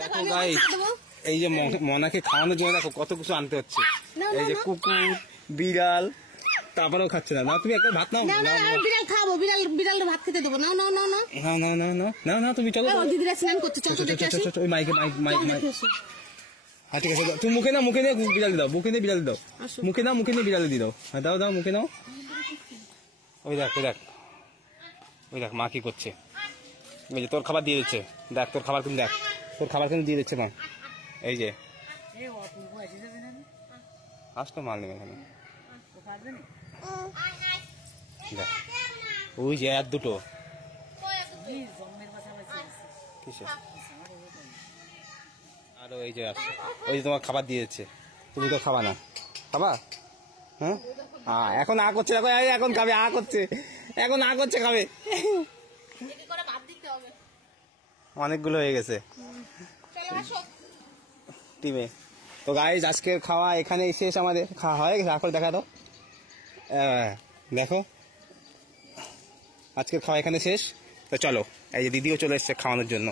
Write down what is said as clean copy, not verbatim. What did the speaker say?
দেখো গাইস, এই যে মনাকে খাওয়ানোর জন্য দেখো কত কিছু আনতে হচ্ছে। এই যে কুকুর, বিড়াল, তারপরেও খাচ্ছে না। না তুমি একটা ভাত নাও। বিড়াল খাবো, বিড়াল ভাত খেতে দেবো। নাও নাও নাও নাও নাও নাও নাও নাও নাও তুমি চলো। দিদিরা স্নান করতে, চলো দেখে আসি। ওই মাইক হ্যাঁ ঠিক আছে, তুমি মুখে নাও, মুখে নিয়ে বিড়াল দাও, মুখে নিয়ে বিড়াল দাও, মুখে নাও, মুখে নিয়ে বিড়াল দিয়ে দাও। হ্যাঁ দাও দাও, মুখে নাও। ওই দেখ ওই দেখ ওই দেখ মা কি করছে। এই যে তোর খাবার দিয়ে দিচ্ছে, দেখ তোর খাবার কিন্তু, দেখ তোর খাবার কিন্তু দিয়ে দিচ্ছে মা। এই যে আসতো মাল নেবে এখানে, ওই যে আর দুটো কিসে। আর ওই যে আসছে, ওই যে তোমার খাবার দিয়ে দিচ্ছে, তুমি তো খাবা না, খাবা? হ্যাঁ এখন আ করছে, দেখো এখন খাবে, আ করছে, এখন আ করছে, খাবে। অনেকগুলো হয়ে গেছে টিমে। তো গাইস আজকের খাওয়া এখানেই শেষ, আমাদের খাওয়া হয়ে গেছে। এখন দেখা দাও, দেখো আজকের খাওয়া এখানে শেষ। তো চলো, এই যে দিদিও চলে এসছে খাওয়ানোর জন্য।